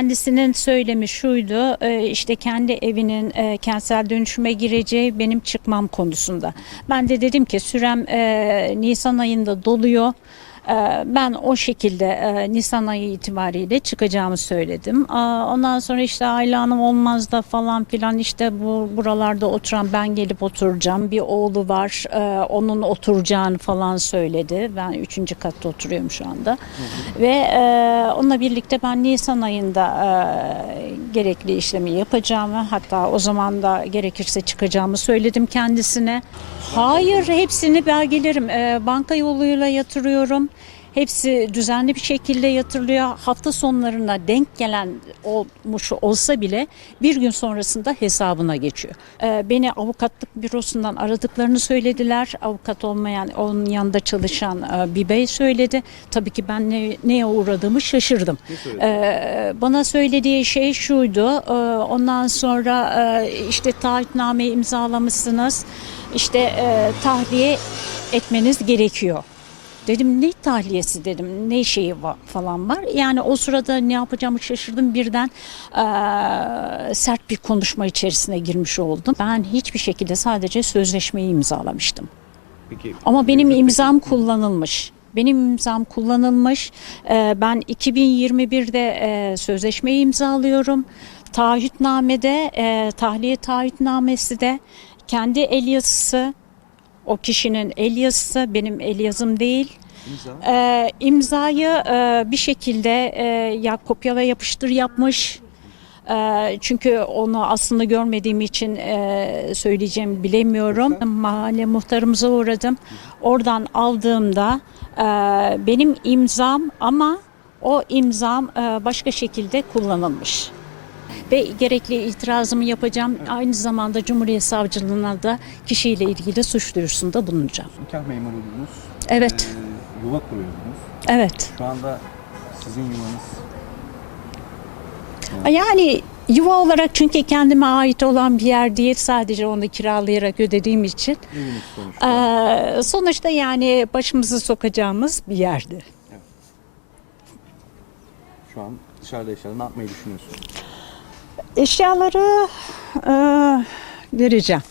kendisinin söylemi şuydu e, işte kendi evinin e, kentsel dönüşüme gireceği benim çıkmam konusunda. Ben de dedim ki sürem e, Nisan ayında doluyor. E, Ben o şekilde e, Nisan ayı itibariyle çıkacağımı söyledim. Ondan sonra işte Ayla Hanım olmaz da falan filan işte bu buralarda oturan ben gelip oturacağım. Bir oğlu var e, onun oturacağını falan söyledi. Ben üçüncü katta oturuyorum şu anda. Ve e, onunla birlikte ben Nisan ayında gerekli işlemi yapacağımı hatta o zaman da gerekirse çıkacağımı söyledim kendisine. Hayır hepsini belgelerim. Banka yoluyla yatırıyorum. Hepsi düzenli bir şekilde yatırılıyor. Hafta sonlarına denk gelen olmuş olsa bile bir gün sonrasında hesabına geçiyor. Ee, beni avukatlık bürosundan aradıklarını söylediler. Avukat olmayan, onun yanında çalışan e, bir bey söyledi. Tabii ki ben ne, neye uğradığımı şaşırdım. Ee, bana söylediği şey şuydu. Ee, ondan sonra e, işte taahhütnameyi imzalamışsınız. İşte e, tahliye etmeniz gerekiyor. Dedim ne tahliyesi dedim ne şeyi va- falan var. Yani o sırada ne yapacağımı şaşırdım birden eee, sert bir konuşma içerisine girmiş oldum. Ben hiçbir şekilde sadece sözleşmeyi imzalamıştım. Peki Ama benim imzam kullanılmış. Benim imzam kullanılmış. Ee, Ben 2021'de e, sözleşmeyi imzalıyorum. Taahhütnamede, e, tahliye taahhütnamesi de kendi el yazısı, o kişinin el yazısı, benim el yazım değil. İmza. Ee, imzayı e, bir şekilde e, ya kopyala yapıştır yapmış. Ee, çünkü onu aslında görmediğim için e, söyleyeceğimi bilemiyorum. Mahalle muhtarımıza uğradım. Oradan aldığımda e, benim imzam ama o imzam e, başka şekilde kullanılmış. Ve gerekli itirazımı yapacağım. Aynı zamanda Cumhuriyet Savcılığına da kişiyle ilgili suç duyurusunda bulunacağım. Nikah memuruydunuz. Evet, Ee, yuva kuruyordunuz. evet. Şu anda sizin yuvanız Yani yuva olarak çünkü kendime ait olan bir yer değil. Sadece onu kiralayarak ödediğim için. eviniz sonuçta. Ee, sonuçta yani başımızı sokacağımız bir yerdi. Şu an dışarıda yaşayan ne yapmayı düşünüyorsunuz? Eşyaları e, vereceğim.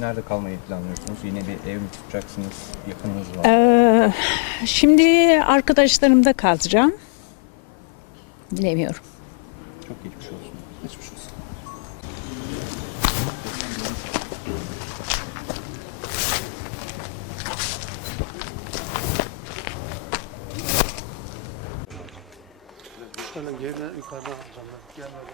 Nerede kalmayı planlıyorsunuz? Yine bir ev mi tutacaksınız? Yakınınız var. Ee, şimdi arkadaşlarımda kalacağım. Bilemiyorum. Çok geçmiş olsun. Şöyle geri yukarıdan alacağım ben. Gelmedi.